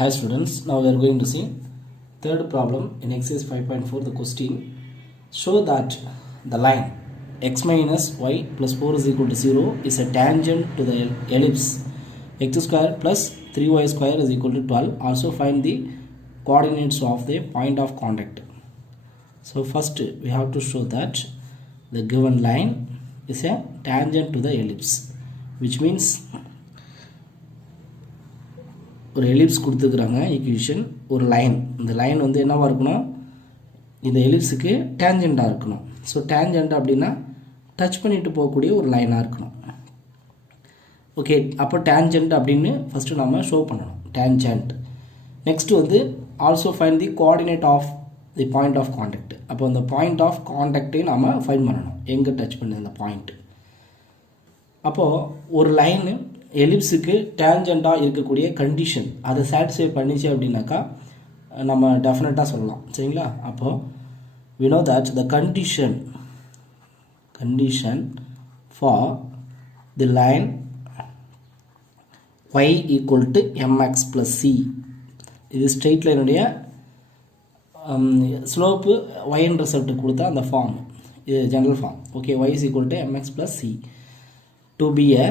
Hi students, now we are going to see third problem in exercise 5.4. The question, show that the line x minus y plus 4 is equal to 0 is a tangent to the ellipse x square plus 3y square is equal to 12. Also find the coordinates of the point of contact. So first we have to show that the given line is a tangent to the ellipse, which means ஒரு ellipse கொடுத்துருக்குறாங்க equation, ஒரு line. இந்த line வந்து என்னவாக இருக்கணும், இந்த எலிப்ஸுக்கு டேஞ்செண்டாக இருக்கணும். ஸோ டேஞ்செண்ட் அப்படின்னா டச் பண்ணிட்டு போகக்கூடிய ஒரு லைனாக இருக்கணும். ஓகே, அப்போ டேஞ்செண்ட் அப்படின்னு ஃபஸ்ட்டு நம்ம ஷோ பண்ணணும், டேஞ்செண்ட். நெக்ஸ்ட் வந்து also find the coordinate of the point of contact. அப்போ அந்த பாயிண்ட் ஆஃப் கான்டாக்டையும் நம்ம ஃபைண்ட் பண்ணணும், எங்கே டச் பண்ணு அந்த பாயிண்ட். அப்போது ஒரு லைனு எலிப்ஸுக்கு டேஞ்செண்டாக இருக்கக்கூடிய கண்டிஷன் அதை சாட்டிஸ்ஃபை பண்ணிச்சு அப்படின்னாக்கா நம்ம டெஃபினட்டாக சொல்லலாம், சரிங்களா? அப்போது we know that the condition for the line y equal to mx plus c, இது ஸ்ட்ரெயிட் லைனுடைய ஸ்லோப்பு y இன்டர்செப்ட் கொடுத்தா அந்த ஃபார்ம், இது general form. Okay, y is equal to mx plus c to be a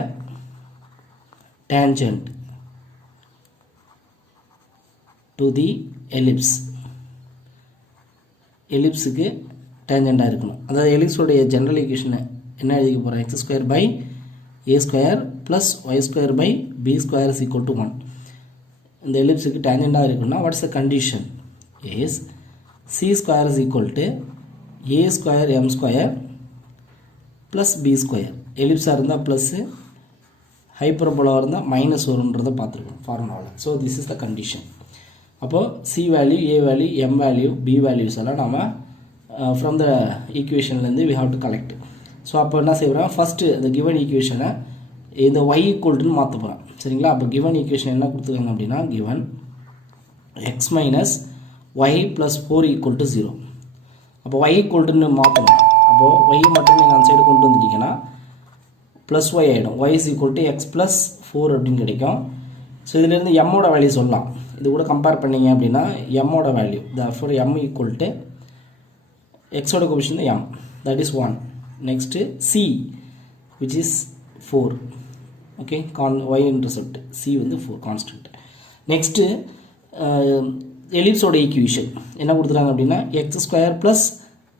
tangent to the ellipse. எலிப்ஸுக்கு டேஞ்செண்டாக இருக்கணும். அதாவது எலிப்ஸோடைய ஜென்ரல் ஈக்குவேஷனை என்ன எழுதிக்க போகிறோம், x square by a square plus y square by b square is equal to 1. இந்த எலிப்ஸுக்கு டேஞ்செண்டாக இருக்குன்னா what's the condition is c square is equal to a square m square plus b square. எலிப்ஸாக இருந்தால் ப்ளஸ்ஸு, ஹைப்பர்போலாக இருந்தால் minus வரும்ன்றதை பார்த்துருக்கோம் ஃபார்முலாவில். So this is the condition. அப்போது c value, a value, m value, B values எல்லாம் நம்ம ஃப்ரம் த ஈக்குவேஷன்லேருந்து we have to collect. So அப்போ என்ன செய்கிறோம், ஃபஸ்ட்டு இந்த கிவன் ஈக்குவேஷனை இந்த ஒய் ஈக்குவல்ட்டுன்னு மாற்ற போகிறோம், சரிங்களா? அப்போ கிவன் ஈக்குவேஷன் என்ன கொடுத்துருக்காங்க அப்படின்னா, given x minus y plus 4 equal to 0. அப்போ ஒய் ஈக்குவல்ட்டுன்னு மாற்றணும். அப்போது ஒய் மட்டும் நீங்கள் அந்த சைடு கொண்டு வந்துட்டீங்கன்னா ப்ளஸ் ஒய் ஆகிடும். Y is equal to X plus 4 அப்படின்னு கிடைக்கும். ஸோ இதிலேருந்து எம்மோட வேல்யூ சொல்லலாம். இது கூட கம்பேர் பண்ணிங்க அப்படின்னா எம்மோட value therefore m equal to எக்ஸோட coefficient m, that is 1. Next c which is 4. Okay, y intercept c வந்து 4 கான்ஸ்டன்ட். நெக்ஸ்ட்டு எலிப்ஸோட ஈக்குவேஷன் என்ன கொடுத்துறாங்க அப்படின்னா x square plus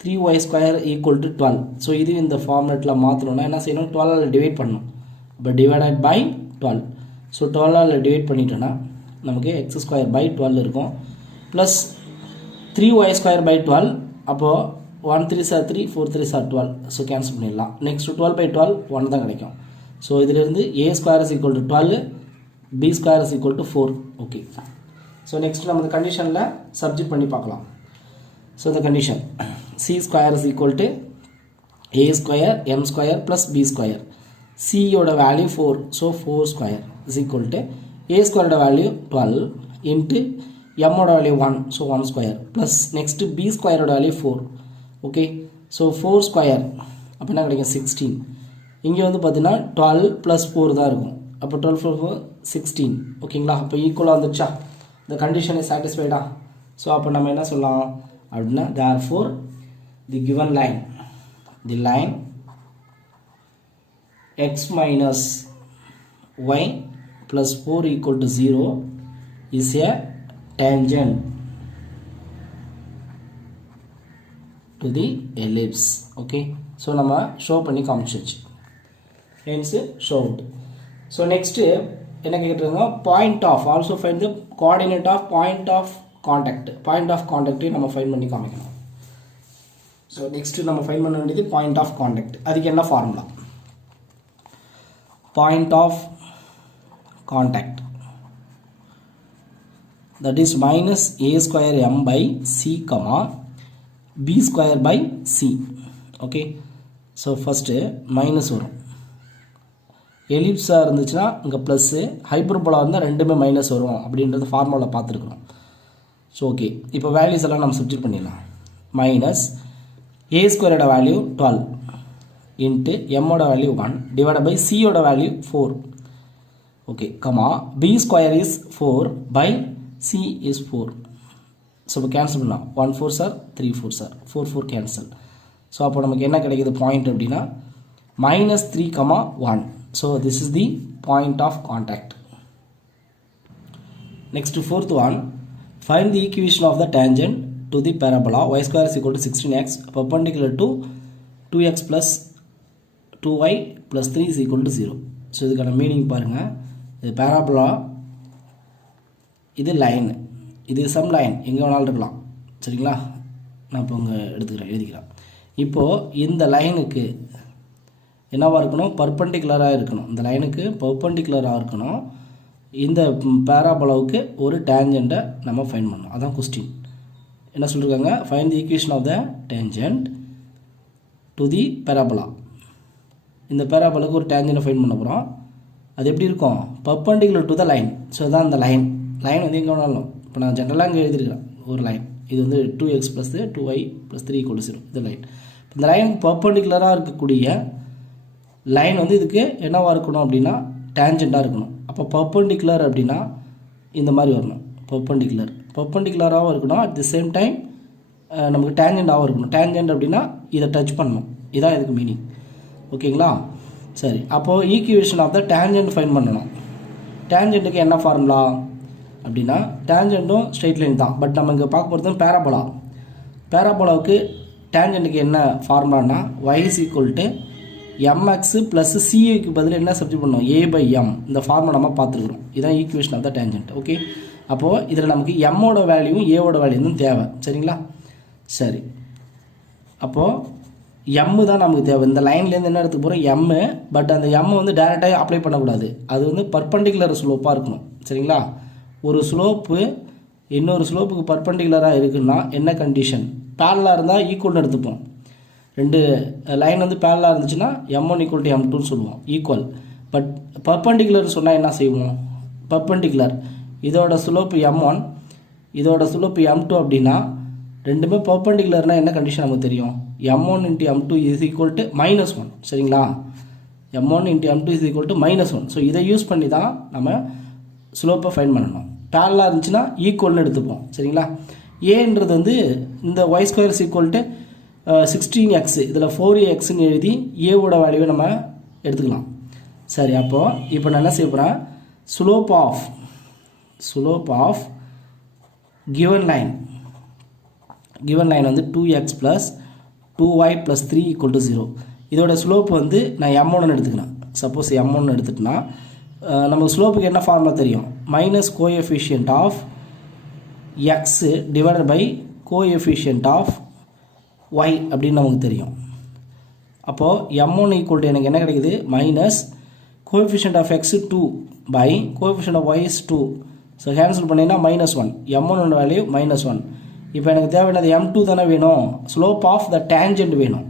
3y square equal to 12. So இது இந்த ஃபார்மேட்டில் மாற்றணும்னா என்ன செய்யணும், 12ஆல் டிவைட் பண்ணணும். இப்போ டிவைடட் பை 12. ஸோ 12ஆல் டிவைட் பண்ணிட்டோன்னா நமக்கு எக்ஸ் ஸ்கொயர் பை 12 இருக்கும், ப்ளஸ் 3y ஸ்கொயர் பை 12. அப்போது 1 3 சார் 3, 4 3 சார் 12. ஸோ கேன்சல் பண்ணிடலாம். நெக்ஸ்ட் 12 பை 12 1 தான் கிடைக்கும். ஸோ இதிலிருந்து a square is equal to 12, b square is equal to 4. Okay, so next நம்ம இந்த கண்டிஷனில் சப்ஜெக்ட் பண்ணி பார்க்கலாம். ஸோ இந்த condition c square is equal to a square m square plus b square. c ஓட value 4, so 4 square is equal to a square ஓட value 12 into m ஓட value 1, so 1 square plus next b square ஓட value 4. Okay, so 4 square அப்போ என்ன கிடைக்கும் 16. இங்கே வந்து பார்த்தீங்கன்னா 12 plus 4 தான் இருக்கும். அப்போ 12 plus 4 16. ஓகேங்களா? அப்போ ஈக்குவலாக வந்துச்சா, இந்த கண்டிஷன் இஸ் சாட்டிஸ்ஃபைடா? ஸோ அப்போ நம்ம என்ன சொல்லலாம் அப்படின்னா therefore the given line, the line x minus y plus 4 equal to 0 is a tangent to the ellipse. Okay, so நம்ம ஷோ பண்ணி காமிச்சிருச்சு, hence showed. so next என்ன கேட்டிருக்காங்க, point of, also find the coordinate of point of contact. point of contact நம்ம find பண்ணி காமிக்கணும். So next நம்ம find பண்ண வேண்டியது பாயிண்ட் ஆஃப் கான்டாக்ட். அதுக்கு என்ன formula, point of contact that is minus a square m by c comma b square by c. Okay, so first minus வரும். எலிப்ஸாக இருந்துச்சுன்னா இங்கே ப்ளஸ்ஸு, ஹைப்பர்போலா இருந்தால் ரெண்டுமே மைனஸ் வரும் அப்படின்றது ஃபார்முலா பார்த்துருக்குறோம். ஸோ ஓகே, இப்போ வேல்யூஸ் எல்லாம் நம்ம சப்ஜெக்ட் பண்ணிடலாம். Minus a square value 12 into m value 1 divided by c value 4. Okay, comma b square is 4 by C is 4. So இப்போ கேன்சல் பண்ணலாம் 1 4s are 3 4s are 4 4 cancel. So அப்போ நமக்கு என்ன கிடைக்குது பாயிண்ட் அப்படின்னா -3, 1. So this is the point of contact. Next fourth one, find the equation of the tangent to the parabola y square is equal to 16x perpendicular to 2x plus 2y plus 3 is equal to 0. So இதுக்கான meaning பாருங்கள். இது parabola, இது line, இது some line எங்கே வேணாலும் இருக்கலாம். சரிங்களா, நான் இப்போ இங்கே எழுதிக்கிறேன். இப்போது இந்த லைனுக்கு என்னவாக இருக்கணும், பர்பண்டிகுலராக இருக்கணும். இந்த லைனுக்கு பர்பண்டிகுலராக இருக்கணும். இந்த பேராபோலாவுக்கு ஒரு டேஞ்சண்ட்டை நம்ம ஃபைண்ட் பண்ணணும். அதான் கொஸ்டின். என்ன சொல்லியிருக்காங்க, find the equation of the tangent to the parabola. இந்த பேராபோலாவுக்கு ஒரு டேஞ்சண்ட்டை ஃபைண்ட் பண்ண போகிறோம். அது எப்படி இருக்கும், perpendicular to the line. So தான் அந்த லைன் வந்து எங்கே வேணாலும், இப்போ நான் ஜென்ரலாக இங்கே எழுதிருக்கிறேன் ஒரு லைன். இது வந்து 2x + 2y + 3 = 0 இது லைன். இந்த லைனுக்கு பர்பண்டிகுலராக இருக்கக்கூடிய லைன் வந்து இதுக்கு என்னவாக இருக்கணும் அப்படின்னா டேஞ்சண்ட்டாக இருக்கணும். அப்போ பர்பண்டிகுலர் அப்படின்னா இந்த மாதிரி வரணும். பர்பண்டிகுலராகவும் இருக்கணும், அட் தி சேம் டைம் நமக்கு டேஞ்சண்ட்டாகவும் இருக்கணும். டேஞ்சண்ட் அப்படின்னா இதை டச் பண்ணணும், இதுதான் இதுக்கு மீனிங். ஓகேங்களா, சரி. அப்போது equation of the tangent find பண்ணணும். டேஞ்சண்ட்டுக்கு என்ன ஃபார்முலா அப்படின்னா, டேஞ்சண்ட்டும் ஸ்ட்ரெயிட் லைன் தான். பட் நம்ம இங்கே பார்க்க போகிறது பேராபோலா. பேராபோலாவுக்கு டேஞ்சண்ட்டுக்கு என்ன ஃபார்முலானா y = mx + c-க்கு பதில் என்ன சப்ஸ்டிட்யூட் பண்ணணும், a/m. இந்த ஃபார்முலா நம்ம பார்த்துருக்குறோம். இதுதான் equation of the tangent. Okay, அப்போது இதில் நமக்கு m-ஓட வேல்யூவும் a-ஓட வேல்யூவும் தேவை. சரிங்களா, சரி. அப்போது m தான் நமக்கு தேவை. இந்த லைன்லேருந்து என்ன எடுத்து போகிறோம், m. பட் அந்த m வந்து டேரெக்டாக அப்ளை பண்ணக்கூடாது. அது வந்து பர்பண்டிகுலர் ஸ்லோப்பாக இருக்கணும். சரிங்களா, ஒரு ஸ்லோப்பு இன்னொரு ஸ்லோப்புக்கு பர்பண்டிகுலராக இருக்குன்னா என்ன கண்டிஷன், பேரலாக இருந்தால் ஈக்குவல்னு எடுத்துப்போம். ரெண்டு லைன் வந்து பேரலாக இருந்துச்சுன்னா m1 = m2ன்னு சொல்லுவோம், ஈக்குவல். பட் பர்பண்டிகுலர் சொன்னால் என்ன செய்வோம், பர்பண்டிகுலர் இதோட ஸ்லோப்பு m1, இதோட ஸ்லோப்பு m2 அப்படின்னா ரெண்டுமே பர்பண்டிகுலர்னால் என்ன கண்டிஷன் நமக்கு தெரியும், m1 × m2 = -1. சரிங்களா, m1 × m2 = -1. ஸோ இதை யூஸ் பண்ணி தான் நம்ம ஸ்லோப்பை ஃபைண்ட் பண்ணணும். பேரலாக இருந்துச்சுன்னா ஈக்குவல்னு எடுத்துப்போம். சரிங்களா, ஏன்றது வந்து இந்த y² = 16x, இதில் 4axன்னு எழுதி ஏவோட வேல்யூவை நம்ம எடுத்துக்கலாம். சரி, அப்போது இப்போ நான் என்ன செய்ய போகிறேன், ஸ்லோப் ஆஃப் given line வந்து 2x + 2y + 3 = 0. இதோட ஸ்லோப் வந்து நான் m1 எடுத்துக்கிறேன். சப்போஸ் m1 எடுத்துட்டேன்னா நமக்கு ஸ்லோப்புக்கு என்ன ஃபார்முலா தெரியும், minus coefficient of x divided by coefficient of y அப்படின்னு நமக்கு தெரியும். அப்போது m1 = எனக்கு என்ன கிடைக்குது, minus coefficient of x 2 by coefficient of y is 2. So cancel பண்ணிங்கன்னா -1, m1 வேல்யூ -1. இப்போ எனக்கு தேவையானது m2 தானே வேணும், ஸ்லோப் ஆஃப் த டேஞ்சண்ட் வேணும்.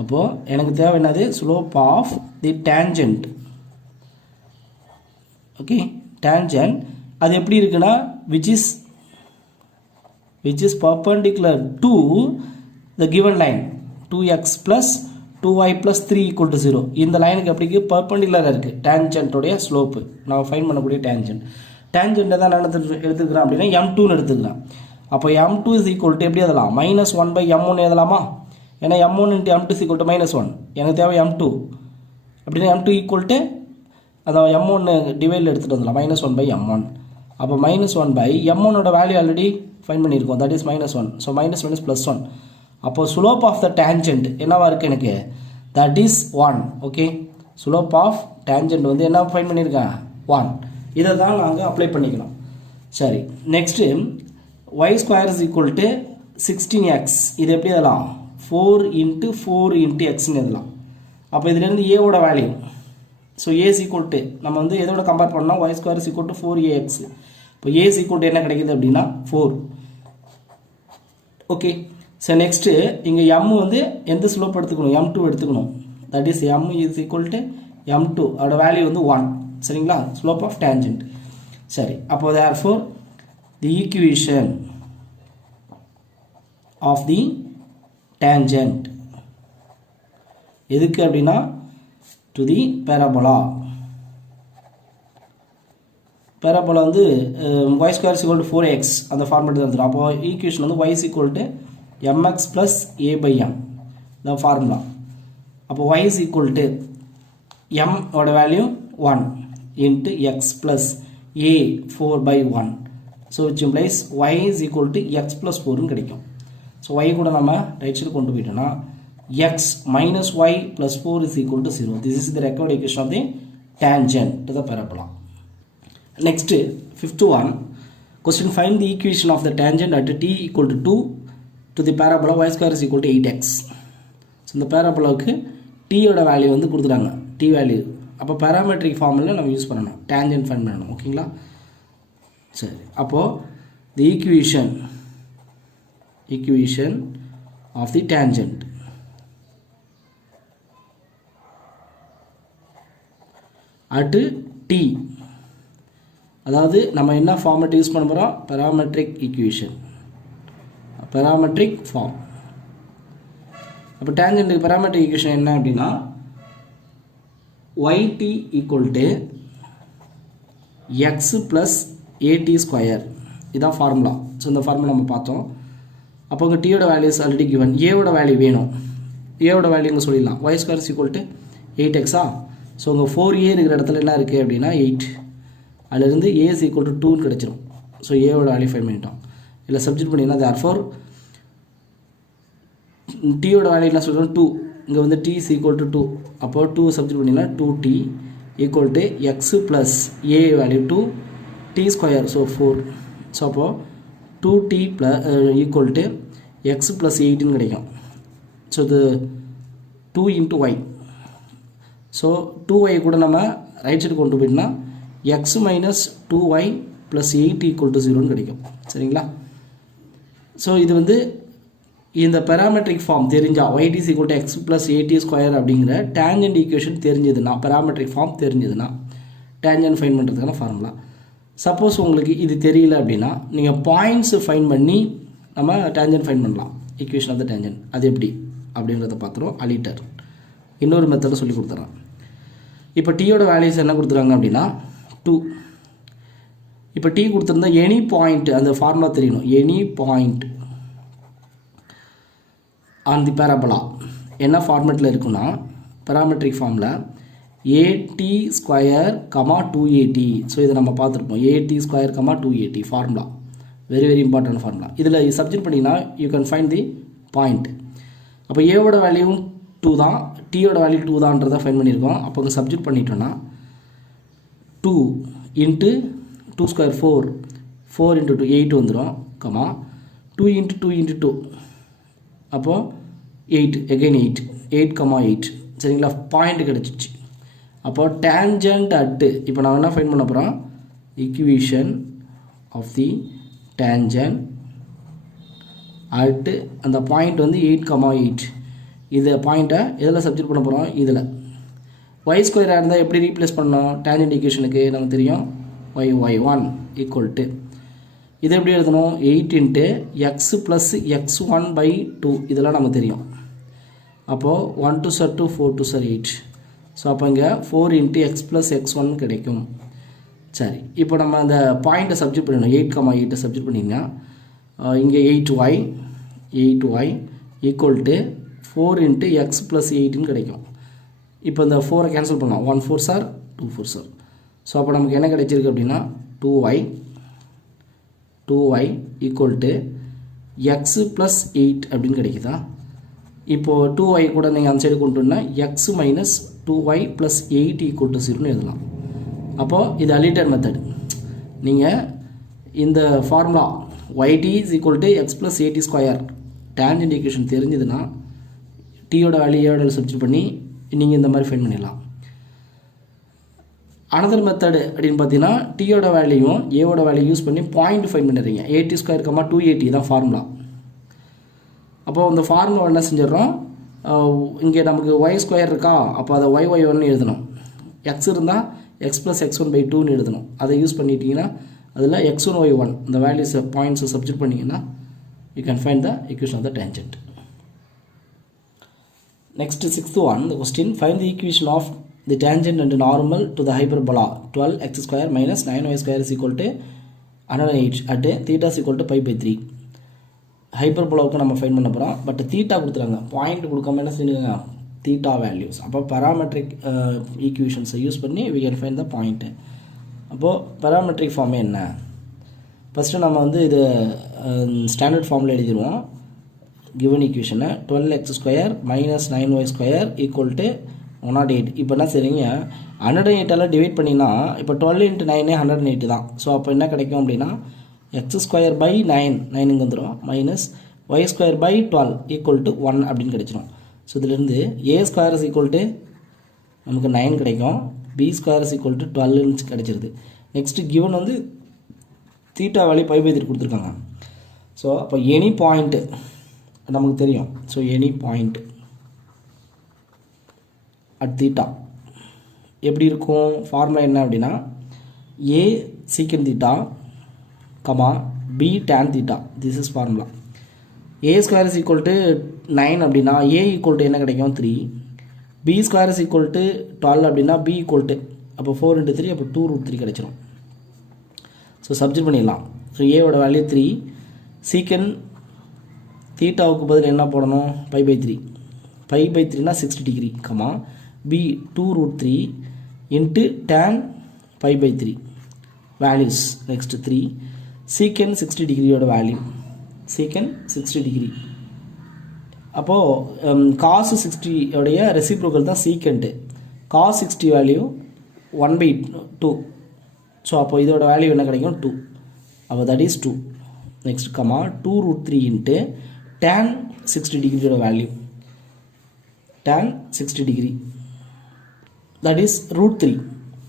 அப்போது எனக்கு தேவையானது slope of the tangent. Okay, tangent அது எப்படி இருக்குன்னா which is perpendicular to the given line 2x + 2y + 3 = 0. இந்த லைனுக்கு எப்படிக்கு பர்பண்டிகுலராக இருக்குது டேஞ்சண்ட்டோடைய ஸ்லோப்பு. நான் ஃபைன் பண்ணக்கூடிய டேஞ்சண்ட்டை தான் நான் எடுத்துக்கிறேன் அப்படின்னா m2ன்னு எடுத்துக்கிறேன். அப்போ m2 = எப்படி எழுதலாம், -1/m1 எழுதலாமா, ஏன்னா m1 × m2 = -1. எனக்கு தேவை m2 அப்படின்னா m2 = அதாவது m1 டிவைடில் எடுத்துகிட்டு வந்துடலாம், -1/m1. அப்போ -1/m1ஓட வேல்யூ ஆல்ரெடி ஃபைன் பண்ணியிருக்கோம், தட் இஸ் -1. So -1 is +1. அப்போது ஸ்லோப் ஆஃப் த டேஞ்சண்ட் என்னவா இருக்குது எனக்கு, that is 1. Okay, slope of tangent வந்து என்ன ஃபைன் பண்ணியிருக்கேன், 1. இதை தான் நாங்கள் அப்ளை பண்ணிக்கணும். சரி, நெக்ஸ்ட்டு y² = 16x. இது எப்படி எழுதலாம், 4 × 4 × xன்னு எழுதலாம். அப்போ இதுலேருந்து ஏவோட வேல்யூ, ஸோ a = நம்ம வந்து எதோட கம்பேர் பண்ணோம், y² = 4ax. இப்போ a = என்ன கிடைக்குது அப்படின்னா 4. ஓகே, ஸோ நெக்ஸ்ட்டு இங்கே m வந்து எந்த ஸ்லோப் எடுத்துக்கணும், m2 எடுத்துக்கணும். தட் இஸ் m = m2, அதோட வேல்யூ வந்து 1. சரிங்களா, ஸ்லோப் ஆஃப் டேஞ்சண்ட். சரி, அப்போ therefore the equation of the tangent எதுக்கு அப்படின்னா to the parabola பேராபோலா வந்து y square is equal to 4x அந்த ஃபார்மேட் தான் வந்துடும். அப்போ ஈக்குவேஷன் வந்து y is equal to mx plus a by m தான் ஃபார்முலா. அப்போ y is equal to m ஓட value 1 into x plus a 4 by 1. So which implies y is equal to x plus 4னு கிடைக்கும். So y கூட நம்ம right side கொண்டு போயிட்டோம்னா x minus y plus 4 is equal to 0. This is the required equation of the tangent to the parabola. Next, fifth one. Question: find the equation of the tangent at t equal to 2 to the parabola y square is equal to 8x. So, இந்த parabola-க்கு t ஓட value வந்து கொடுத்துட்டாங்க. t value. அப்போ parametric formula நம்ம use பண்ணணும். tangent find பண்ணணும். ஓகேங்களா? சரி. அப்போ the equation of the tangent at t, அதாவது நம்ம என்ன ஃபார்மேட் யூஸ் பண்ண போகிறோம், பேராமெட்ரிக் ஈக்குவேஷன், பேராமெட்ரிக் ஃபார்ம். அப்போ டேஞ்சென்ட்டுக்கு பேராமெட்ரிக் ஈக்குவேஷன் என்ன அப்படின்னா yt equal to X plus AD square, இதுதான் ஃபார்முலா. ஸோ இந்த ஃபார்முலா நம்ம பார்த்தோம். அப்போ உங்கள் டீயோட வேல்யூஸ் ஆல்ரெடி கிவன், ஏவோட வேல்யூ வேணும், ஏவோட வேல்யூ இங்கே சொல்லிடலாம், y square is equal to 8x. So உங்கள் 4a இருக்கிற இடத்துல என்ன இருக்குது அப்படின்னா 8, அதிலிருந்து a is equal to 2ன்னு கிடச்சிரும். ஸோ ஏவோட வேல்யூ ஃபைண்ட் பண்ணிட்டோம். இல்லை சப்ஜெக்ட் பண்ணிங்கன்னா therefore டீயோட வேல்யூ என்ன சொல்கிறோம் 2, இங்கே வந்து t is equal to 2. அப்போது 2 சப்ஜெக்ட் பண்ணிங்கன்னா 2t equal to x plus a value 2 t square, so 4. So அப்போது 2t plus equal to X plus 8ன்னு கிடைக்கும். ஸோ இது 2 இன்ட்டு ஒய். ஸோ 2y கூட நம்ம ரைட் சைடு கொண்டு போயிட்டோம்னா x minus 2y plus 8 equal to 0ன்னு கிடைக்கும். சரிங்களா? ஸோ இது வந்து இந்த பேராமெட்ரிக் ஃபார்ம் தெரிஞ்சால் yt is equal to X plus 8t square அப்படிங்கிற டேஞ்சன்ட் ஈக்குவேஷன் தெரிஞ்சதுன்னா, பேராமெட்ரிக் ஃபார்ம் தெரிஞ்சதுன்னா டேஞ்சன்ட் ஃபைன் பண்ணுறதுக்கான ஃபார்முலா. சப்போஸ் உங்களுக்கு இது தெரியல அப்படின்னா நீங்கள் பாயிண்ட்ஸு ஃபைன் பண்ணி நம்ம டேஞ்சன்ட் ஃபைன் பண்ணலாம், ஈக்குவேஷன் ஆஃப் த டேஞ்சன்ட். அது எப்படி அப்படிங்கிறத பார்த்துருவோம். அலிட்டர் இன்னொரு மெத்தடை சொல்லி கொடுத்துட்றேன். இப்போ டீயோட வேல்யூஸ் என்ன கொடுத்துருக்காங்க அப்படின்னா 2. இப்போ டீ கொடுத்துருந்தா எனி பாயிண்ட், அந்த ஃபார்முலா தெரியணும், any point on the parabola என்ன ஃபார்மேட்டில் இருக்குன்னா பேராமெட்ரிக் ஃபார்மில் ஏடி ஸ்கொயர் கமா 2at. ஸோ இதை நம்ம பார்த்துருப்போம், at square comma 2at formula, very very important formula. இதில் சப்ஜெக்ட் பண்ணிங்கன்னா you can find the point. அப்போ ஏவோட வேல்யூவும் 2 தான், டீயோட வேல்யூ 2 தான்றதை ஃபைன் பண்ணியிருக்கோம். அப்போ இங்கே சப்ஜெக்ட் பண்ணிட்டோன்னா 2 இன்ட்டு 2 ஸ்கொயர் 4 இன்ட்டு 2 8 வந்துடும், கமா 2 இன்ட்டு 2 இன்ட்டு 2 அப்போது 8 எகைன் 8 கமா 8. சரிங்களா? பாயிண்ட் கிடச்சிச்சு. அப்போது டேஞ்சன்ட் அட்டு, இப்போ நான் என்ன ஃபைன் பண்ண போகிறோம், equation of the tangent at அந்த பாயிண்ட் வந்து 8 கமா 8. இதை பாயிண்ட்டை எதில் சப்ஜெக்ட் பண்ண போகிறோம், இதில். ஒய் ஸ்கொயராக இருந்தால் எப்படி ரீப்ளேஸ் பண்ணோம், டேஞ்சன்ட் ஈக்குவேஷனுக்கு நமக்கு தெரியும் y1 ஈக்குவல் டு, இது எப்படி எழுதணும், 8 into x plus x1 by 2, இதெல்லாம் நமக்கு தெரியும். அப்போது 1 2 சார் 2, 4 2 சார் 8. ஸோ அப்போ இங்கே 4 இன்ட்டு எக்ஸ் ப்ளஸ் x1 கிடைக்கும். சரி, இப்போ நம்ம அந்த பாயிண்ட்டை சப்ஜெக்ட் பண்ணிடணும், 8 கமா 8 சப்ஜெக்ட் பண்ணிங்கன்னா இங்கே 8y equal to 4 into x plus 8ன்னு கிடைக்கும். இப்போ இந்த 4 கேன்சல் பண்ணலாம், 1 4 சார் 2 4 சார். ஸோ அப்போ நமக்கு என்ன கிடைச்சிருக்கு அப்படின்னா 2y equal to X plus 8 அப்படின்னு கிடைக்குதா. இப்போது 2y கூட நீங்கள் அந்த சைடு கொண்டு வந்தால் x minus 2y plus 8 equal to 0ன்னு எழுதலாம். அப்போது இது அலிட்டர் மெத்தட். நீங்கள் இந்த formula yt is equal to X plus 8t square tangent equation தெரிஞ்சதுன்னா டீயோட வேல்யூ ஏவோட சப்ஸ்டிட்யூட் பண்ணி நீங்கள் இந்த மாதிரி ஃபைண்ட் பண்ணிடலாம். அனதர் மெத்தடு அப்படின்னு பார்த்தீங்கன்னா டீயோட வேல்யூவும் ஏவோட வேல்யூ யூஸ் பண்ணி பாயிண்ட் ஃபைண்ட் பண்ணிடுறீங்க, 8t ஸ்கொயர் கமா 2at தான் ஃபார்முலா. அப்போது அந்த ஃபார்முலா என்ன செஞ்சிடறோம், இங்கே நமக்கு y ஸ்கொயர் இருக்கா, அப்போ அதை y1 எழுதணும், எக்ஸ் இருந்தால் எக்ஸ் ப்ளஸ் x1 பை 2ன்னு எழுதணும். அதை யூஸ் பண்ணிட்டீங்கன்னா அதில் x1 y1 இந்த வேல்யூஸை பாயிண்ட்ஸை சப்ஸ்டிட்யூட் பண்ணிங்கன்னா you can find the equation of the tangent. Next, sixth one, the question, find the equation of the tangent and normal to the hyperbola 12x square minus 9y square is equal to 108 at theta is equal to pi by 3. ஹைப்பர்போலாவுக்கு நம்ம find பண்ண போகிறோம். But theta கொடுத்துருக்காங்க, point கொடுக்காம என்ன செஞ்சுருங்க, theta values. அப்போ parametric ஈக்குவேஷன்ஸை use பண்ணி we can find the point. அப்போது parametric ஃபார்மே என்ன, ஃபஸ்ட்டு நம்ம வந்து இது ஸ்டாண்டர்ட் ஃபார்மில் எழுதிடுவோம். கிவன் ஈக்குவேஷனை 12x square minus 9y square equal to 108. இப்போ என்ன சரிங்க, 108 டிவைட் பண்ணினா இப்போ 12 × 9 108 தான். ஸோ அப்போ என்ன கிடைக்கும் அப்படின்னா x ஸ்கொயர் பை 9 இங்கே வந்துடும் minus y square by 12 equal to 1 அப்படின்னு கிடைச்சிடும். ஸோ இதிலிருந்து a square is equal to நமக்கு 9 கிடைக்கும், b square is equal to 12 கிடைச்சிருது. நெக்ஸ்ட்டு கிவன் வந்து தீட்டா வேல்யூ பை பை 3 கொடுத்துருக்காங்க. ஸோ அப்போ எனி பாயிண்ட்டு நமக்கு தெரியும். So any point at theta எப்படி இருக்கும், ஃபார்முலா என்ன அப்படின்னா a secant theta comma b tan theta, this is formula. a square is equal to 9 அப்படின்னா a ஈக்குவல் டு என்ன கிடைக்கும் 3, b square is equal to 12 அப்படின்னா b ஈக்குவல் டு அப்போ 4 × 3 அப்போ 2√3 கிடைச்சிரும். ஸோ சப்ஜெக்ட் பண்ணிடலாம். ஸோ ஏவோட வேல்யூ 3, சீக்கன் தீட்டாவுக்கு பதில் என்ன போடணும், பை பை 3. பை பை 3னா 60 degree comma b 2√3 into tan pi by 3 values. Next 3 secant 60 டிகிரியோட வேல்யூ, சீக்கன் 60 டிகிரி. அப்போது காசு 60 உடைய ரெசிப்ரோக்கல் தான் சீக்கண்ட்டு. Cos 60 value 1/2. ஸோ அப்போ இதோட வேல்யூ என்ன கிடைக்கும் 2. அப்போ that is 2. Next comma 2√3 into tan 60 டிகிரியோட value, tan 60 degree that is √3.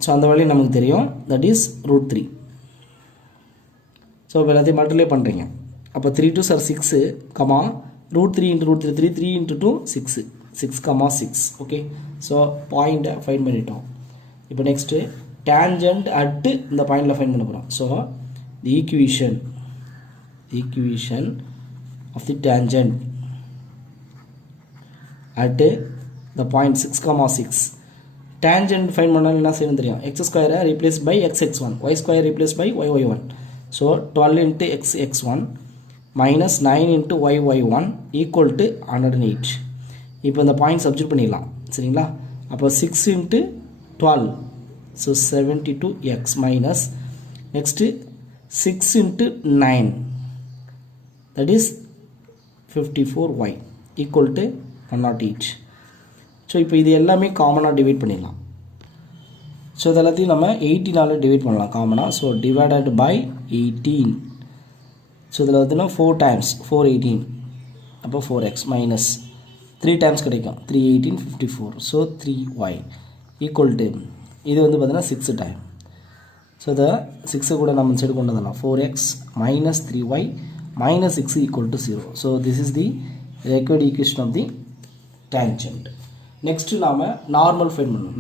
So அந்த வேல்யூ நமக்கு தெரியும், தட் இஸ் √3. ஸோ இப்போ எல்லாத்தையும் மல்டிப்ளை பண்ணுறீங்க. அப்போ 3 2s are 6 comma √3 × √3 3 × 2 6 6, okay. So பாயிண்ட்டை ஃபைண்ட் பண்ணிட்டோம். இப்போ நெக்ஸ்ட்டு டேஞ்சண்ட் அட்டு இந்த பாயிண்டில் ஃபைண்ட் பண்ண போகிறோம். So the equation of the tangent at the point 6, 6. Tangent find பண்ணாலும் என்ன செய்யணும் தெரியும், எக்ஸ் ஸ்கொயரை replace by x(x1), y square replace by y(y1). So 12 × x(x1) minus 9 × y(y1) equal to 108. இப்போ இந்த பாயிண்ட் சப்ஜெக்ட் பண்ணிடலாம் சரிங்களா. அப்போ 6 × 12 so 72x minus next 6 × 9 that is 54y equal to 108. So இப்போ இது எல்லாமே காமனாக டிவைட் பண்ணிடலாம். ஸோ இது எல்லாத்தையும் நம்ம 18 டிவைட் பண்ணலாம் காமனாக. So divided by 18. ஸோ இதில் பார்த்தீங்கன்னா 4 டைம்ஸ் 4 18 அப்போ 4x மைனஸ் 3 டைம்ஸ் கிடைக்கும் 3 18 54. ஸோ 3y ஈக்குவல் டு இது வந்து பார்த்தீங்கன்னா 6 டைம். ஸோ இதை 6 கூட நம்ம சைடு கொண்டு வரலாம். 4x minus 3y minus 6 equal to 0. So this is the required equation of the tangent. Next நாம் நார்மல் ஃபைண்ட் பண்ணணும்.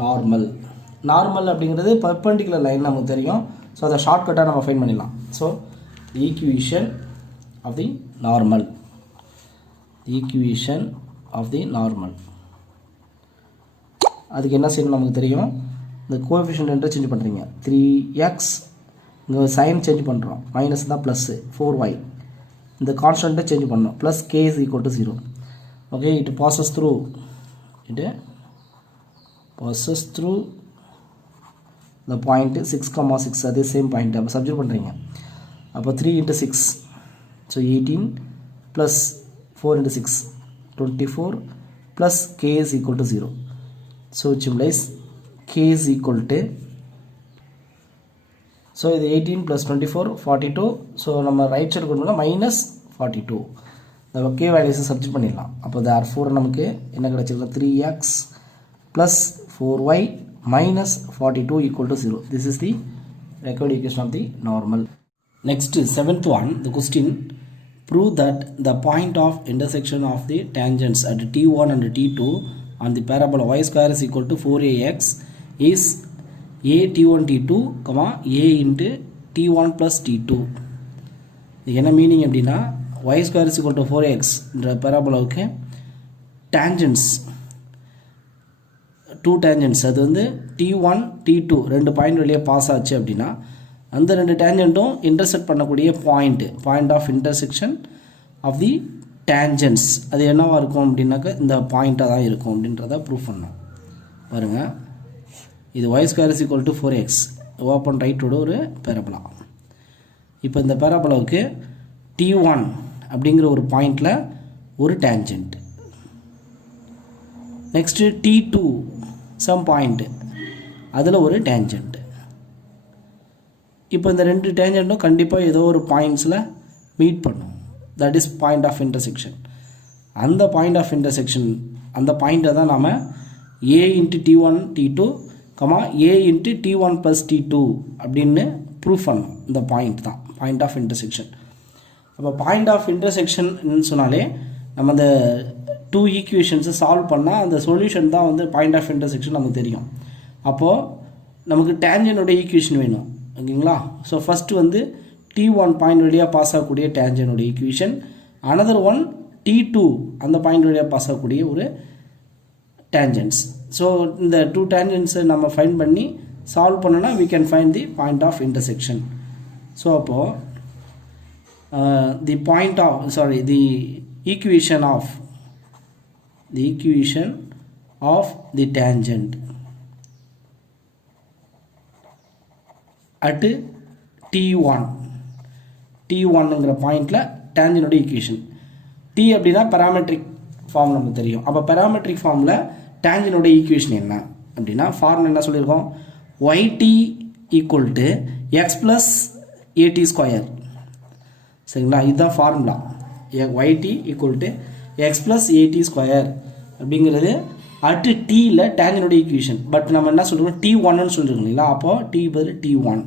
நார்மல் அப்படிங்கிறது பர்பெண்டிகுலர் லைன் நமக்கு தெரியும். ஸோ அதை ஷார்ட்கட்டாக நம்ம ஃபைண்ட் பண்ணிடலாம். So equation of the normal, அதுக்கு என்ன செய்யணும் நமக்கு தெரியும், இந்த கோஎஃபிஷியன்ட் இன்டர்சேஞ்ச் பண்ணுறீங்க. 3x இங்கே சைன் சேஞ்ச் பண்ணுறோம், மைனஸ் தான் ப்ளஸ்ஸு 4y, இந்த கான்ஸ்டன்ட்டை சேஞ்ச் பண்ணோம், plus k is equal to 0. Okay, it passes through the point 6, 6 அதே சேம் பாயிண்ட். அப்போ சப்ஜெக்ட் பண்ணுறீங்க. அப்போ 3 × 6 so 18 plus 4 × 6 24 plus k is equal to 0. So which implies k is equal to, so இது 18 plus 24 42. So நம்ம right side கொண்டு minus 42. இந்த k வேல்யூஸை subject பண்ணிடலாம். அப்போ therefore நமக்கு என்ன கிடச்சிருக்கு, 3x plus 4y minus 42 equal to 0. This is the required equation of the normal. Next, 7th one, the question, prove that the point of intersection of the tangents at t1 and t2 on the parabola y square is equal to 4ax is a t1 t2, a into t1 plus t2. இது என்ன meaning அப்படின்னா y square is equal to 4x என்ற parabola tangents two டேஞ்சன்ட்ஸ் அது வந்து T1 T2 ரெண்டு point வழியாக pass ஆச்சு அப்படின்னா அந்த ரெண்டு டேஞ்சண்ட்டும் இன்டர்செக்ட் பண்ணக்கூடிய point of intersection of the tangents அது என்னவாக இருக்கும் அப்படின்னாக்கா இந்த பாயிண்ட்டாக தான் இருக்கும் அப்படின்றத ப்ரூவ் பண்ணோம். பாருங்கள், இது y square is equal to 4x open ரைட்டோட ஒரு பேரபலா. இப்போ இந்த பேரபலாவுக்கு T1 அப்படிங்கிற ஒரு பாயிண்டில் ஒரு tangent, next T2 some point அதில் ஒரு டேஞ்சண்ட். இப்போ இந்த ரெண்டு டேஞ்சண்ட்டும் கண்டிப்பாக ஏதோ ஒரு பாயிண்ட்ஸில் மீட் பண்ணும். That is point of intersection. அந்த பாயிண்ட் ஆஃப் இன்டர்செக்ஷன் அந்த பாயிண்ட்டை தான் நாம் a into T1 T2 a into T1 plus T2 அப்படின்னு ப்ரூவ் பண்ணோம். இந்த பாயிண்ட் தான் பாயிண்ட் ஆஃப் இன்டர்செக்ஷன். அப்போ பாயிண்ட் ஆஃப் இன்டர்செக்ஷன் சொன்னாலே நம்ம அந்த டூ ஈக்குவேஷன்ஸை சால்வ் பண்ணால் அந்த சொல்யூஷன் தான் வந்து பாயிண்ட் ஆஃப் இன்டர்செக்ஷன் நமக்கு தெரியும். அப்போது நமக்கு டேஞ்சனோட ஈக்குவேஷன் வேணும், ஓகேங்களா? ஸோ ஃபஸ்ட்டு வந்து T1 பாயிண்ட் வழியாக பாஸ் ஆகக்கூடிய டேஞ்சனோட ஈக்குவேஷன், அனதர் ஒன் T2 அந்த பாயிண்ட் வழியாக பாஸ் ஆகக்கூடிய ஒரு டேஞ்சன்ஸ். ஸோ இந்த டூ டேஞ்சன்ஸை நம்ம ஃபைண்ட் பண்ணி சால்வ் பண்ணோன்னா we can find the point of intersection. So அப்போது the equation of the tangent at T1ங்கிற பாயிண்டில் டேஞ்சனோட ஈக்குவேஷன். T அப்படின்னா பேராமெட்ரிக் ஃபார்ம் நமக்கு தெரியும். அப்போ பேராமெட்ரிக் ஃபார்மில் டேஞ்சனோட ஈக்குவேஷன் என்ன அப்படின்னா ஃபார்முலா என்ன சொல்லியிருக்கோம், yt equal to X plus AD square. சரிங்களா, இதுதான் formula. yt equal to X plus AD square அப்படிங்கிறது அட் டீயில் டேஞ்சனோட ஈக்குவேஷன். பட் நம்ம என்ன சொல்கிறோம், T1ன்னு சொல்லியிருக்கோம் இல்லைங்களா? அப்போது T பதில் T1.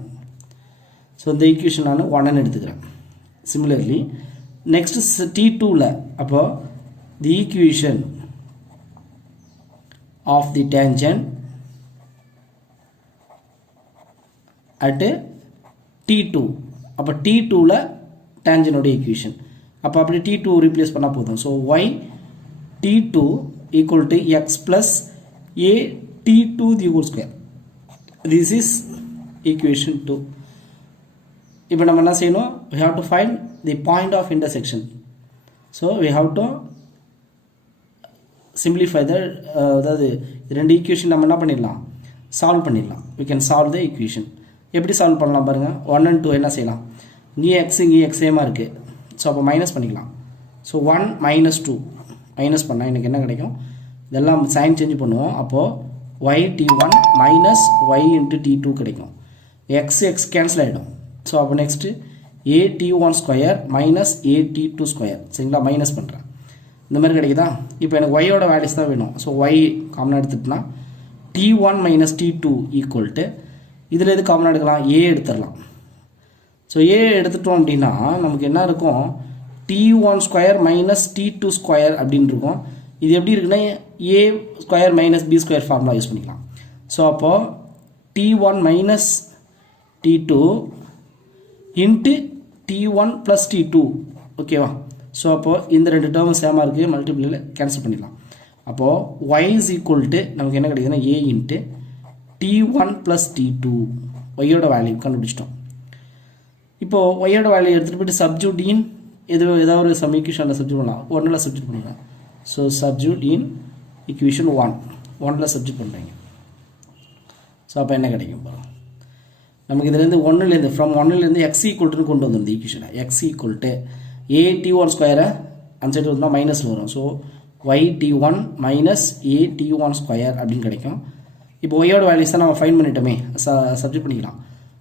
ஸோ இந்த ஈக்குவேஷன் நான் 1ன்னு எடுத்துக்கிறேன். சிமிலர்லி நெக்ஸ்ட் T2ல் அப்போது the equation of the tangent at T2. அப்போ T2ல் டேஞ்சனோட ஈக்குவேஷன். அப்போ அப்படி T2 ரீப்ளேஸ் பண்ணால் போதும். So y T2 equal to x plus a T2 the whole square. This is equation 2. இப்போ நம்ம என்ன செய்யணும், we have to find the point of intersection. So we have to simplify the அதாவது ரெண்டு equation நம்ம என்ன பண்ணிடலாம், சால்வ் பண்ணிடலாம். we can solve the equation. எப்படி சால்வ் பண்ணலாம் பாருங்கள். 1 and 2 என்ன செய்யலாம், இங்கே எக்ஸ் இங்கே எக்ஸ் சேமாக இருக்குது. ஸோ அப்போ மைனஸ் பண்ணிக்கலாம். ஸோ 1 minus 2 மைனஸ் பண்ணால் எனக்கு என்ன கிடைக்கும், இதெல்லாம் சைன் சேஞ்ச் பண்ணுவோம். அப்போது y T1 minus y into T2 கிடைக்கும். எக்ஸ் எக்ஸ் கேன்சல் ஆகிடும். ஸோ அப்போ next a T1 square minus a T2 square. சரிங்களா, மைனஸ் பண்ணுறேன். இந்த மாதிரி கிடைக்குதா? இப்போ எனக்கு ஒய்யோட வேல்யூஸ் தான் வேணும். ஸோ y காமனாக எடுத்துட்டுனா T1 minus T2 equal to இதில் எது காமனாக எடுக்கலாம், a எடுத்துடலாம். ஸோ a எடுத்துட்டோம் அப்படின்னா நமக்கு என்ன இருக்கும், T1 square minus T2 square அப்படின்னு இருக்கும். இது எப்படி இருக்குன்னா a square minus b square formula use பண்ணிக்கலாம். ஸோ அப்போது T1 minus T2 into T1 plus T2. ஓகேவா? ஸோ அப்போது இந்த ரெண்டு டேர்ம் சேமாக இருக்குது, மல்டிபிளில் கேன்சல் பண்ணிடலாம். அப்போது y இஸ் ஈக்குவல் டு நமக்கு என்ன கிடைக்குதுன்னா a into T1 plus T2. ஒய்யோட வேல்யூ கண்டுபிடிச்சிட்டோம். இப்போது ஒய்யோட வேல்யூ எடுத்துகிட்டு போய்ட்டு சப்ஜூட் இன் ஏதாவது ஒரு சம் ஈக்குவேஷனில் சப்ஜூட் பண்ணலாம். 1ல் சப்ஜூட் பண்ணிக்கலாம். ஸோ சப்ஜூட் இன் ஈக்குவேஷன் 1ல் சப்ஜூட் பண்ணுறீங்க. ஸோ அப்போ என்ன கிடைக்கும் பாருங்கள், நமக்கு இதுலேருந்து 1லேருந்து ஃப்ரம் 1லேருந்து எக்ஸ் ஈக்குவல்ட்டுன்னு கொண்டு வந்துடும் ஈக்குவேஷனை. X equal to a T1 ஸ்கொயரை அந்த சைடு வந்தால் மைனஸில் வரும். So y T1 minus a T1 square அப்படின்னு கிடைக்கும். இப்போ ஒய்யோட வேல்யூஸ் தான் நம்ம ஃபைன் பண்ணிட்டோமே, சப்ஜெக்ட் பண்ணிக்கலாம்.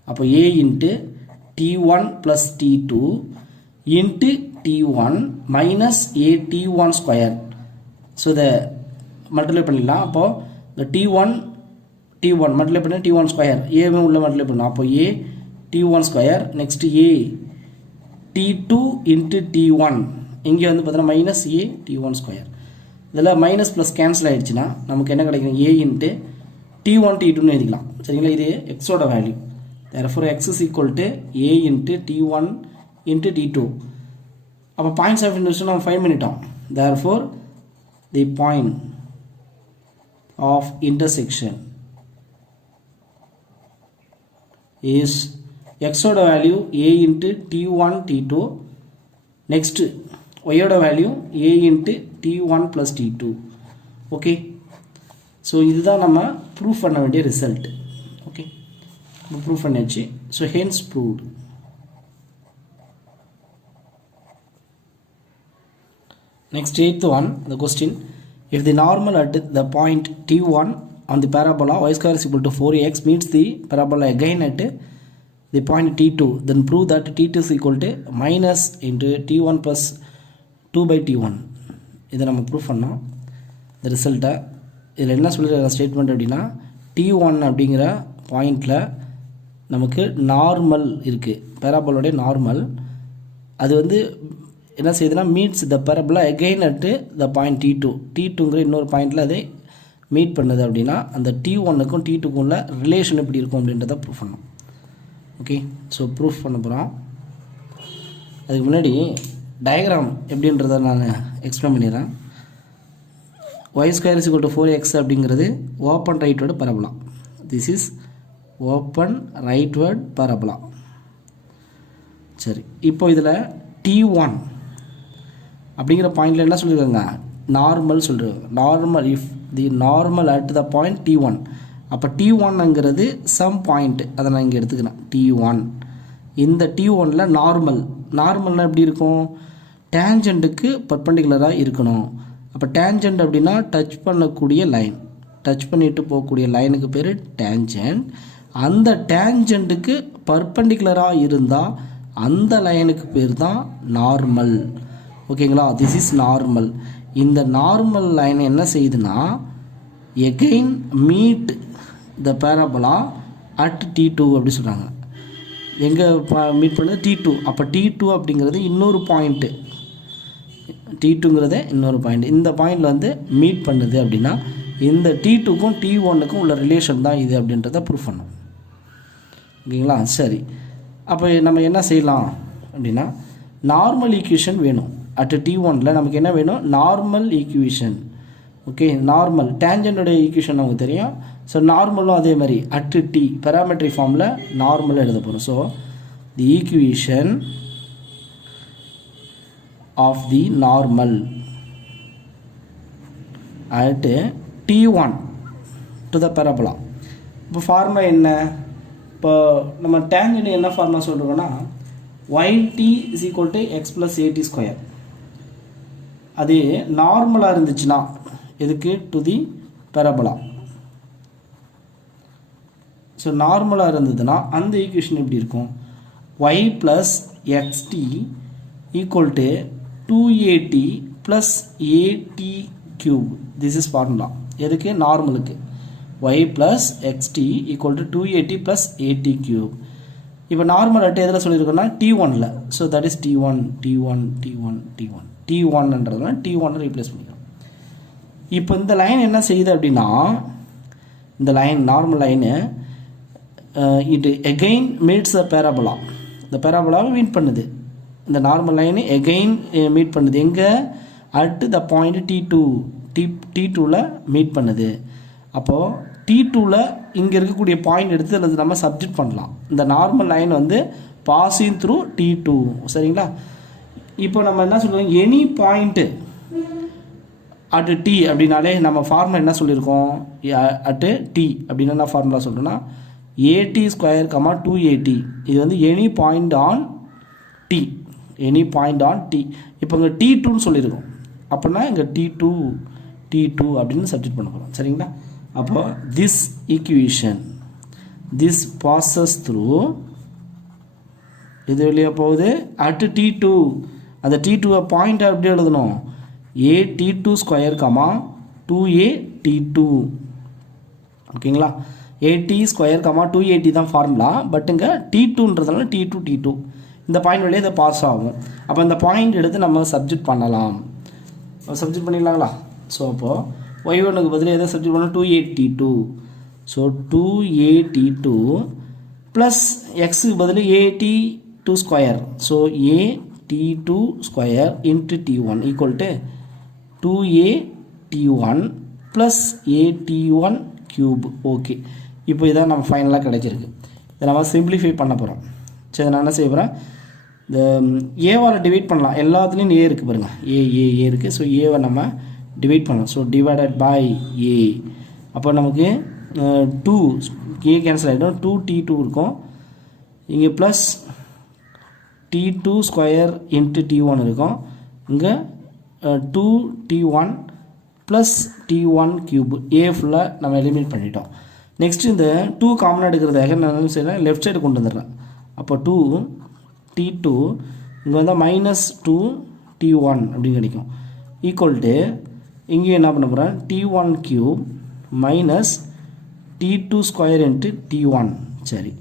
அப்போ a into T1 plus T2 into T1 minus a T1 square. So இதை மல்டிப்ளை பண்ணிடலாம். அப்போது இந்த T1 மல்டிப்ளை பண்ணி T1 ஸ்கொயர் ஏவும் உள்ள மல்டிப்ளை பண்ணலாம். அப்போ a T1 square next a T2 into T1 இங்கே வந்து பார்த்தீங்கன்னா மைனஸ் a T1 ஸ்கொயர். இதில் மைனஸ் ப்ளஸ் கேன்சல் ஆகிடுச்சுன்னா நமக்கு என்ன கிடைக்கும், a இன்ட்டு T1 T2ன்னு எழுதிக்கலாம். சரிங்களா, இது எக்ஸோட value. therefore x is equal to a into T1 into T2. அப்போ பாயிண்ட்ஸ் ஆஃப் இன்டர்செக்ஷன் நம்ம ஃபைண்ட் பண்ணிட்டோம். therefore the point of intersection is x oda value a into t1 t2, next y oda value a into t1 plus t2. okay, so இதுதான் நம்ம proof பண்ண வேண்டிய result. Okay, proof பண்ணியாச்சு. So hence proved. Next, eighth one, the question: if the normal at the point t1 on the parabola y square is equal to 4x meets the parabola again at the point t2, then prove that t2 is equal to minus into t1 plus 2 by t1. இதை நம்ம proof பண்ணோம். இந்த ரிசல்ட்டை இதில் என்ன சொல்லியிருக்க statement அப்படின்னா, t1 அப்படிங்கிற பாயிண்டில் நமக்கு நார்மல் இருக்குது, பேராபோலோடைய நார்மல். அது வந்து என்ன செய்யுதுன்னா meets the parabola again at the point t2. t2ங்கிற இன்னொரு பாயிண்டில் அதை மீட் பண்ணுது அப்படின்னா அந்த t1க்கும் t2க்கும் உள்ள ரிலேஷன் எப்படி இருக்கும் அப்படின்றத ப்ரூஃப் பண்ணோம். ஓகே, ஸோ ப்ரூஃப் பண்ண போகிறோம். அதுக்கு முன்னாடி டயக்ராம் எப்படின்றத நான் எக்ஸ்பிளைன் பண்ணிடுறேன். y square is equal to 4x அப்படிங்கிறது open rightward parabola. This is open rightward parabola. சரி, இப்போ இதில் t1 அப்படிங்கிற பாயிண்டில் என்ன சொல்லியிருக்காங்க, நார்மல் சொல்லியிருக்காங்க. Normal, if the normal at the point t1, அப்போ t1ங்கிறது சம் பாயிண்ட், அதை நான் இங்கே எடுத்துக்கிறேன். t1, இந்த t1ல் நார்மல். நார்மல்னால் எப்படி இருக்கும், டேஞ்சண்ட்டுக்கு பர்பண்டிகுலராக இருக்கணும். அப்போ டேஞ்சண்ட் அப்படின்னா டச் பண்ணக்கூடிய லைன், டச் பண்ணிட்டு போகக்கூடிய லைனுக்கு பேர் டேஞ்சண்ட். அந்த டேஞ்சண்ட்டுக்கு பர்பண்டிகுலராக இருந்தால் அந்த லைனுக்கு பேர் தான் நார்மல். ஓகேங்களா, திஸ் இஸ் நார்மல். இந்த நார்மல் லைன் என்ன செய்யுதுன்னா again meet the parabola at t2 அப்படி சொல்கிறாங்க. எங்கே மீட் பண்ணுறது, t2. அப்போ t2 அப்படிங்கிறது இன்னொரு பாயிண்ட்டு, t2ங்கிறத இன்னொரு பாயிண்ட். இந்த பாயிண்டில் வந்து மீட் பண்ணுது அப்படின்னா இந்த t2க்கும் t1க்கும் உள்ள ரிலேஷன் தான் இது அப்படின்றத ப்ரூஃப் பண்ணோம். ஓகேங்களா, சரி. அப்போ நம்ம என்ன செய்யலாம் அப்படின்னா, நார்மல் ஈக்குவேஷன் வேணும். அட் t1ல் நமக்கு என்ன வேணும், நார்மல் ஈக்குவேஷன். ஓகே, நார்மல் டேஞ்சண்டோடைய ஈக்குவேஷன் நமக்கு தெரியும். ஸோ நார்மலும் அதே மாதிரி அட் t பேராமெட்ரிக் ஃபார்மில் நார்மல் எழுத போகிறோம். So the equation of the normal at t1 to the parabola. இப்போ ஃபார்முலா என்ன, இப்போ நம்ம டேஞ்சண்ட் என்ன ஃபார்முலா சொல்கிறோன்னா yt is equal to x plus at square. அது நார்மலாக இருந்துச்சுன்னா எதுக்கு, டு தி பேராபோலா. ஸோ நார்மலாக இருந்ததுன்னா அந்த ஈக்குவேஷன் எப்படி இருக்கும், y plus xt equal to 2at plus at cube. This is formula. எதுக்கு, நார்மலுக்கு. y plus xt equal to 2at plus at cube. இப்போ நார்மல் அட்டு எதில் சொல்லியிருக்கோன்னா t1ல். So that is t1 t1 t1 t1 t1ன்றதுனால t1 replace பண்ணிக்கிறோம். இப்போ இந்த line என்ன செய்யுது அப்படின்னா, இந்த line normal line it again meets the parabola. இந்த பேராபோலாவை மீட் பண்ணுது. இந்த நார்மல் லைனு எகெயின் மீட் பண்ணுது எங்கே, அட் த பாயிண்ட் t2. t2ல் மீட் பண்ணுது. அப்போது t2ல் இங்கே இருக்கக்கூடிய பாயிண்ட் எடுத்து அதில் நம்ம சப்ஜெக்ட் பண்ணலாம். இந்த நார்மல் லைன் வந்து பாசிங் த்ரூ t2. சரிங்களா, இப்போ நம்ம என்ன சொல்கிறோம், எனி பாயிண்ட்டு அட் t அப்படின்னாலே நம்ம ஃபார்முலா என்ன சொல்லியிருக்கோம், அட்டு t அப்படின்னா என்ன ஃபார்முலா சொல்கிறோன்னா at ஸ்கொயர் 2at. இது வந்து any point on t, any point on t. இப்போ இங்கே t2ன்னு சொல்லியிருக்கோம், அப்படின்னா இங்கே t2 அப்படின்னு சப்ஜெக்ட் பண்ண போகிறோம். சரிங்களா, அப்போ this equation this bosses through, இது வெளியே போகுது அட் t2. அந்த t2 பாயிண்ட் எப்படி எழுதணும், at ஸ்கொயர் 2at2. ஓகேங்களா, at ஸ்கொயர் 2at தான் ஃபார்முலா. பட் இங்கே t2ன்றதுனால t2 இந்த பாயிண்ட் வழியே இதை பாஸ் ஆகும். அப்போ இந்த பாயிண்ட் எடுத்து நம்ம சப்ஜெக்ட் பண்ணலாம். சப்ஜெக்ட் பண்ணிடலாங்களா. ஸோ அப்போது y1க்கு பதில் எதை சப்ஜெக்ட் பண்ணலாம், 2at2. ஸோ 2at2 ப்ளஸ் எக்ஸுக்கு பதில் at2 square. So at2 square into t1 equal to 2at1 plus ஏடி1 கியூப். ஓகே, இப்போ இதான் நம்ம ஃபைனலாக கிடைச்சிருக்கு. இதை நம்ம சிம்பிளிஃபை பண்ண போகிறோம். சரி, நான் என்ன செய்ய போகிறேன், இந்த ஏவால் டிவைட் பண்ணலாம். எல்லாத்துலேயும் ஏ இருக்குது பாருங்கள், ஏ இருக்குது. ஸோ ஏவை நம்ம டிவைட் பண்ணலாம். ஸோ டிவைடட் பை ஏ. அப்போ நமக்கு 2 ஏ கேன்சல் ஆகிடும், 2t2 இருக்கும். இங்கே plus t2 square into t1 இருக்கும். இங்கே 2t1 ப்ளஸ் t1 கியூப். ஏ ஃபுல்லாக நம்ம எலிமினேட் பண்ணிட்டோம். நெக்ஸ்ட்டு இந்த 2 காமனாக எடுக்கிறதாக நான் என்ன செய்கிறேன், லெஃப்ட் சைடு கொண்டு வந்துடுறேன். அப்போ 2t2 இங்கே வந்தால் -2t1 அப்படின்னு கிடைக்கும். ஈக்குவல் டு இங்கே என்ன பண்ண போகிறேன், t1 cube minus t2 square into t1. சரி,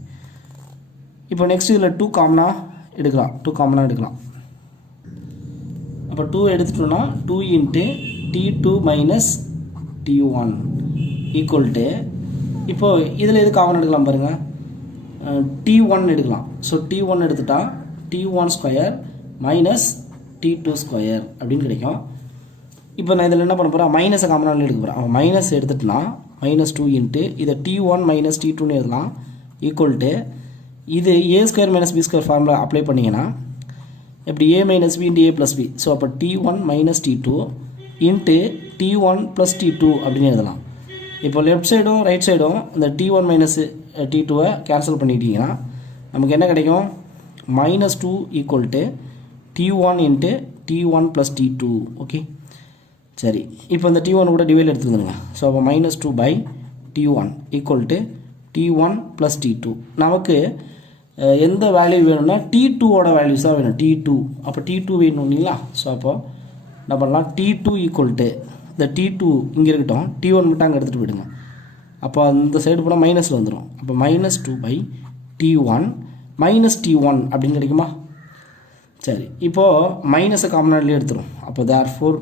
இப்போ நெக்ஸ்ட் இதில் 2 காமனாக எடுக்கலாம். அப்போ 2 எடுத்துட்டோம்னா 2 into t2 minus t1 equal to, இப்போது இதில் எது காமன் எடுக்கலாம் பாருங்கள், t1 எடுக்கலாம். ஸோ t1 எடுத்துட்டா t1 square minus t2 square அப்படின்னு கிடைக்கும். இப்போ நான் இதில் என்ன பண்ண போகிறேன், மைனஸை காமனாக எடுக்க போகிறேன். அவன் மைனஸ் எடுத்துட்டுனா -2 இன்ட்டு இதை t1 மைனஸ் t2ன்னு எழுதலாம். ஈக்குவல் டு இது a square minus B square formula apply பண்ணிங்கன்னா எப்படி, a minus B into a plus B. So அப்போ t1 minus t2 into t1 plus t2 அப்படின்னு எழுதலாம். இப்போ லெஃப்ட் சைடும் ரைட் சைடும் இந்த t1 மைனஸ் t2வை கேன்சல் பண்ணிட்டீங்கன்னா நமக்கு என்ன கிடைக்கும், -2 equal to t1 into t1 plus t2. Okay, சரி, இப்போ இந்த t1 கூட டிவைட் எடுத்துக்கோங்க. ஸோ அப்போ -2 by t1 equal to t1 plus t2. நமக்கு எந்த வேல்யூ வேணும்னா t2ஓட வேல்யூஸ் தான் வேணும், t2. அப்போ t2 வேணும் இல்லைங்களா. ஸோ அப்போ என்ன பண்ணலாம், t2 ஈக்குவல் டு இந்த t2 இங்கே இருக்கட்டும், t1 மட்டும் அங்கே எடுத்துகிட்டு போயிடுங்க. அப்போ அந்த சைடு போனால் மைனஸில் வந்துடும். அப்போ -2 பை t1 மைனஸ் t1 அப்படின்னு கிடைக்குமா. சரி, இப்போது மைனஸை காமனாக எடுத்துரும். அப்போ தேர்ஃபோர்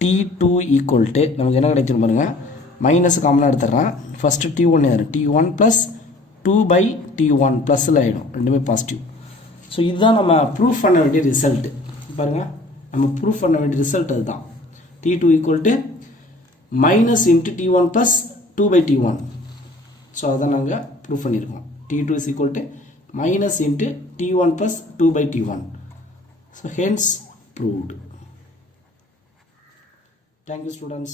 t2 ஈக்குவல் டு நமக்கு என்ன கிடைச்சிரும் பாருங்கள், மைனஸ் காமனாக எடுத்துடுறேன். First t1 t1 plus 2 by t1 ப்ளஸில் ஆகிடும், ரெண்டுமே பாசிட்டிவ். ஸோ இதுதான் நம்ம ப்ரூஃப் பண்ண வேண்டிய ரிசல்ட்டு. பாருங்கள், நம்ம ப்ரூஃப் பண்ண வேண்டிய ரிசல்ட் அதுதான். t2 equal to minus into t1 plus 2 by t1. So அதுதான் நாங்கள் ப்ரூஃப் பண்ணியிருக்கோம். t2 is equal to minus into t1 plus 2 by t1. So hence proved. Thank you, students.